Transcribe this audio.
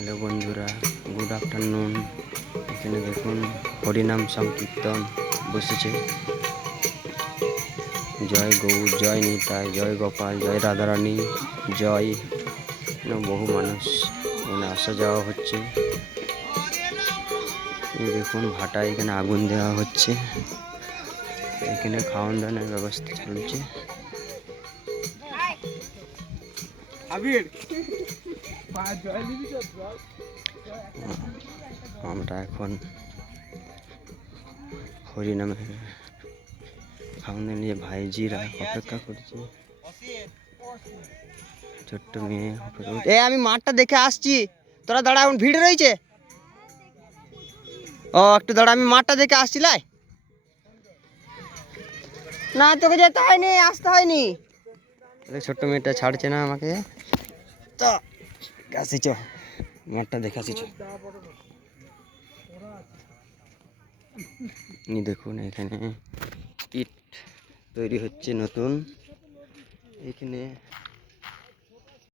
Hello বন্ধুরা, good afternoon. এখানে দেখুন হরিনাম সংকীর্তন বসেছে। জয় গৌর, জয় নিতাই, জয় গোপাল, জয় রাধারানী, জয়। বহু মানুষ এখানে আসা যাওয়া হচ্ছে। এই দেখুন ভাটায় এখানে আগুন দেওয়া হচ্ছে। এখানে খাওয়ান দাওয়ানোর ব্যবস্থা চলছে। আমরা এখন হরিনামে খাওয়ান নিয়ে ভাইজিরা অপেক্ষা করছে। ছোট্ট মেয়ে আমি মাঠটা দেখে আসছি, তোরা দাঁড়া, এখন ভিড় রয়েছে। ও একটু দাঁড়া, আমি মাঠটা দেখে আসছি। লাই না, তোকে যেতে হয়নি, আসতে হয়নি। ছোট্ট মেয়েটা ছাড়ছে না আমাকে। তো আসিছ, মাঠটা দেখে আসিছ। দেখুন এখানে ইট তৈরি হচ্ছে নতুন। এখানে